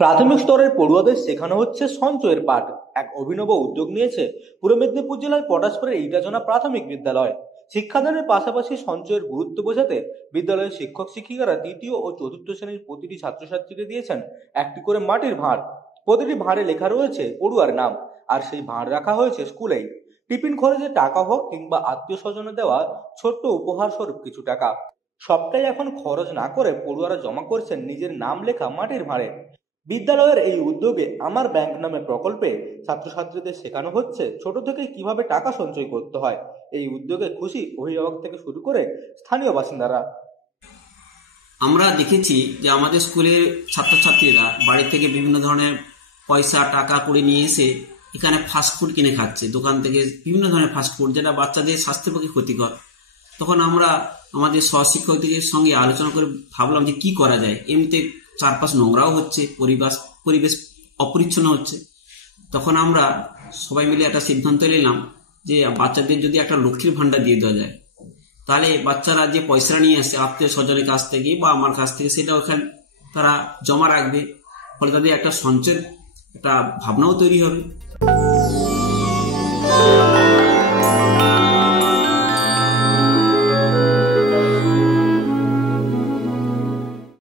প্রাথমিক স্তরের পড়ুয়াদের শেখানো হচ্ছে সঞ্চয়ের পাঠ। এক অভিনব উদ্যোগ নিয়েছে পূর্ব মেদিনীপুর জেলার পটাশপুরের ইটাজনা প্রাথমিক বিদ্যালয়। শিক্ষাদানের পাশাপাশি সঞ্চয়ের গুরুত্ব বোঝাতে বিদ্যালয়ের শিক্ষক শিক্ষিকারা তৃতীয় ও চতুর্থ শ্রেণীর প্রতিটি ছাত্রছাত্রীকে দিয়েছেন একটি করে মাটির ভাঁড়। প্রতিটি ভাঁড়ে লেখা রয়েছে পড়ুয়ার নাম, আর সেই ভাঁড় রাখা হয়েছে স্কুলেই। টিফিন খরচে টাকা হোক কিংবা আত্মীয় স্বজনে দেওয়া ছোট্ট উপহার স্বরূপ কিছু টাকা, সবটাই এখন খরচ না করে পড়ুয়ারা জমা করছেন নিজের নাম লেখা মাটির ভাঁড়ে। বিদ্যালয়ের এই উদ্যোগে আমার ব্যাংক নামে প্রকল্পে ছাত্রছাত্রীদের শেখানো হচ্ছে ছোট থেকে কিভাবে টাকা সঞ্চয় করতে হয়। এই উদ্যোগে খুশি অভিভাবক থেকে শুরু করে স্থানীয় বাসিন্দারা। আমরা দেখেছি যে আমাদের স্কুলের ছাত্রছাত্রীরা বাড়ি থেকে বিভিন্ন ধরনের পয়সা টাকা করে নিয়ে এসে এখানে ফাস্টফুড কিনে খাচ্ছে, দোকান থেকে বিভিন্ন ধরনের ফাস্টফুড, যেটা বাচ্চাদের স্বাস্থ্যের পক্ষে ক্ষতিকর। তখন আমরা আমাদের সহশিক্ষকদের সঙ্গে আলোচনা করে ভাবলাম যে কি করা যায়। এমনিতে চারপাশ নোংরাও হচ্ছে, পরিবেশ অপরিচ্ছন্ন হচ্ছে। তখন আমরা সবাই মিলে একটা সিদ্ধান্ত নিলাম যে বাচ্চাদের যদি একটা লক্ষ্মীর ভাণ্ডার দিয়ে দেওয়া যায়, তাহলে বাচ্চারা যে পয়সা নিয়ে আসছে আত্মীয় স্বজনের কাছ থেকে বা আমার কাছ থেকে, সেটা ওখানে তারা জমা রাখবে। ফলে তাদের একটা সঞ্চয়ের একটা ভাবনাও তৈরি হবে।